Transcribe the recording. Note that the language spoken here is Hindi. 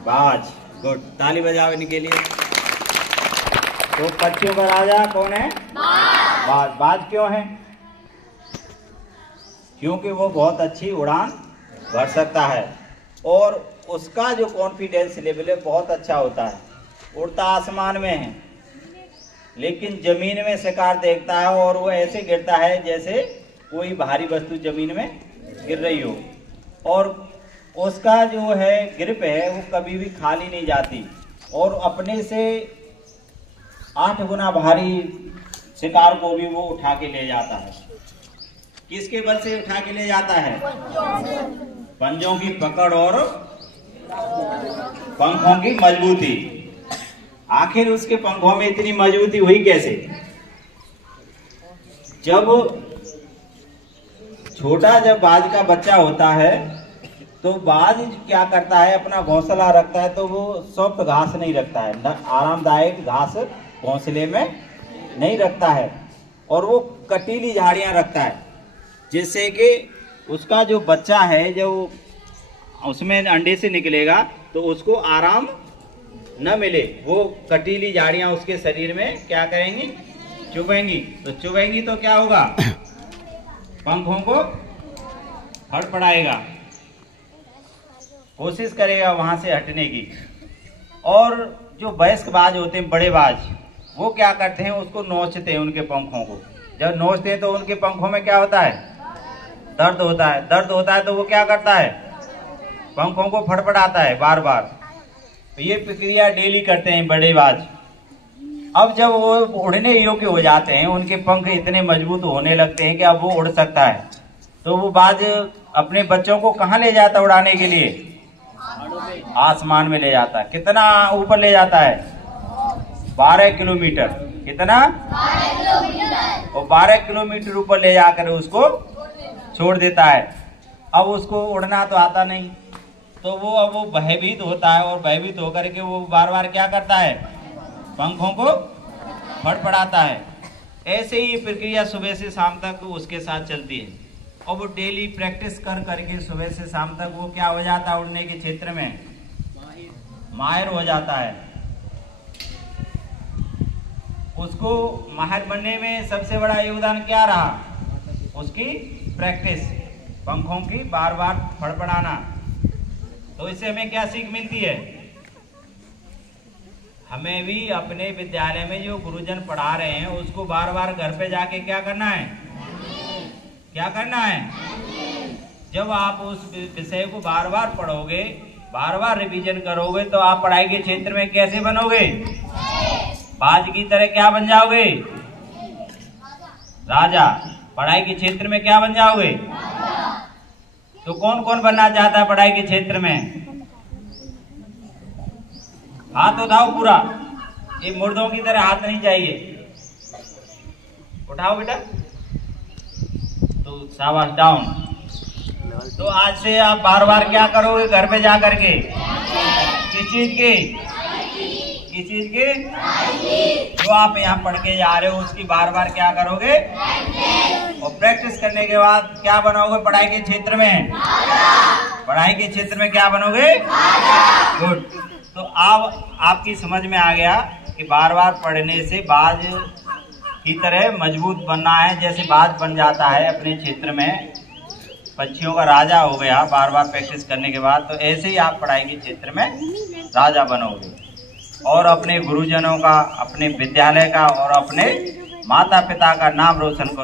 बाज। गुड, ताली बजाओ इनके लिए। तो पक्षियों का राजा कौन है? बाज। बाज क्यों है? क्योंकि वो बहुत अच्छी उड़ान भर सकता है और उसका जो कॉन्फिडेंस लेवल है बहुत अच्छा होता है। उड़ता आसमान में है लेकिन जमीन में शिकार देखता है और वो ऐसे गिरता है जैसे कोई भारी वस्तु जमीन में गिर रही हो, और उसका जो है ग्रिप है वो कभी भी खाली नहीं जाती और अपने से 8 गुना भारी शिकार को भी वो उठा के ले जाता है। किसके बल से उठा के ले जाता है? पंजों की पकड़ और पंखों की मजबूती। आखिर उसके पंखों में इतनी मजबूती हुई कैसे? जब बाज का बच्चा होता है तो बाज क्या करता है, अपना घोंसला रखता है तो वो सॉफ्ट घास नहीं रखता है, आरामदायक घास घोंसले में नहीं रखता है और वो कटीली झाड़ियां रखता है, जिससे कि उसका जो बच्चा है जो उसमें अंडे से निकलेगा तो उसको आराम न मिले। वो कटीली झाड़ियां उसके शरीर में क्या करेंगी? चुभेंगी। तो चुभेंगी तो क्या होगा? पंखों को फड़फड़ाएगा, कोशिश करेगा वहां से हटने की। और जो वयस्क बाज होते हैं, बड़े बाज, वो क्या करते हैं? उसको नोचते हैं उनके पंखों को। जब नोचते हैं तो उनके पंखों में क्या होता है? दर्द होता है। दर्द होता है तो वो क्या करता है? पंखों को फड़फड़ाता है बार बार। तो ये प्रक्रिया डेली करते हैं बड़े बाज। अब जब वो उड़ने योग्य हो जाते हैं, उनके पंख इतने मजबूत होने लगते हैं कि अब वो उड़ सकता है, तो वो बाज अपने बच्चों को कहाँ ले जाता है उड़ाने के लिए? आसमान में ले जाता है। कितना ऊपर ले जाता है? 12 किलोमीटर। कितना? 12 किलोमीटर। और 12 किलोमीटर ऊपर ले जाकर उसको छोड़ देता है। अब उसको उड़ना तो आता नहीं, तो वो भयभीत होता है और भयभीत होकर के वो बार बार क्या करता है? पंखों को फड़फड़ाता है। ऐसे ही प्रक्रिया सुबह से शाम तक उसके साथ चलती है और वो डेली प्रैक्टिस कर करके सुबह से शाम तक वो क्या हो जाता है? उड़ने के क्षेत्र में माहिर हो जाता है। उसको माहिर बनने में सबसे बड़ा योगदान क्या रहा? उसकी प्रैक्टिस, पंखों की बार बार फड़फड़ाना। तो इससे हमें क्या सीख मिलती है? हमें भी अपने विद्यालय में जो गुरुजन पढ़ा रहे हैं उसको बार बार घर पे जाके क्या करना है? क्या करना है? जब आप उस विषय को बार बार पढ़ोगे, बार बार रिवीजन करोगे, तो आप पढ़ाई के क्षेत्र में कैसे बनोगे? बाज की तरह क्या बन जाओगे? राजा। पढ़ाई के क्षेत्र में क्या बन जाओगे? तो कौन कौन बनना चाहता है पढ़ाई के क्षेत्र में? हाथ उठाओ पूरा। ये मुर्दों की तरह हाथ नहीं चाहिए। उठाओ बेटा। तो शाबाश, डाउन। तो आज से आप बार बार क्या करोगे घर पे जा करके? किस चीज के? किस चीज के? जो आप यहाँ पढ़ के जा रहे हो उसकी बार बार क्या करोगे? और प्रैक्टिस करने के बाद क्या बनोगे पढ़ाई के क्षेत्र में? पढ़ाई के क्षेत्र में क्या बनोगे? गुड। तो अब आपकी समझ में आ गया कि बार बार पढ़ने से बाज की तरह मजबूत बनना है। जैसे बाज बन जाता है अपने क्षेत्र में, पक्षियों का राजा हो गया बार बार प्रैक्टिस करने के बाद, तो ऐसे ही आप पढ़ाई के क्षेत्र में राजा बनोगे और अपने गुरुजनों का, अपने विद्यालय का और अपने माता पिता का नाम रोशन करो।